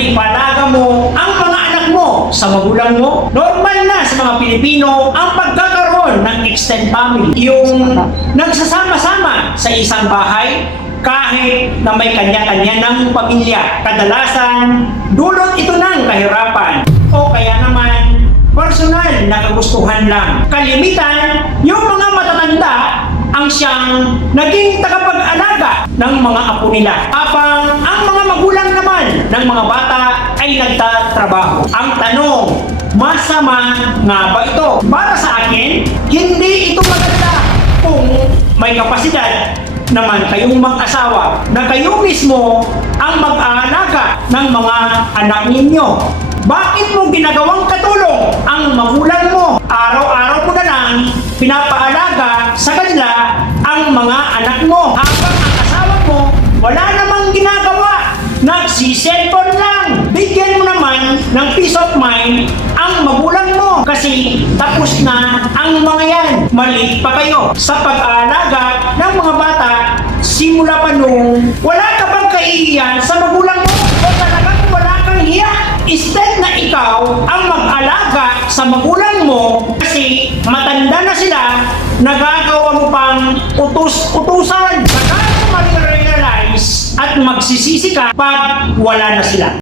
na ipalaga mo ang mga anak mo sa magulang mo. Normal na sa mga Pilipino ang pagkakaroon ng extended family. Yung nagsasama-sama sa isang bahay kahit na may kanya-kanya ng pamilya. Kadalasan, dulot ito ng kahirapan o kaya naman personal na kagustuhan lang. Kalimitan, yung mga matatanda ang siyang naging tagapag-alaga ng mga apo nila. Habang ang mga magulang naman ng mga bata ay nagtatrabaho. Ang tanong, masama nga ba ito? Para sa akin, hindi ito maganda kung may kapasidad naman kayong mag-asawa na kayo mismo ang mag-aalaga ng mga anak ninyo. Bakit mo ginagawang katulong ang magulang mo? Araw-araw mo na lang pinapaalaga sa kanila ang mga anak mo. Habang ang asawa mo wala namang ginagawa, nagsi-cellphone lang. Bigyan mo naman ng peace of mind ang magulang mo kasi tapos na ang mga yan. Mali pa kayo sa pag-aalaga ng mga bata simula pa nung wala ka bang kaiiyan sa magulang mo o talagang wala kang hiya. Instead na ikaw ang mag-alaga sa magulang mo kasi matanda na sila, nagagawa mo pang utos-utusan. Saka mo ma-realize at magsisisi ka pag wala na sila.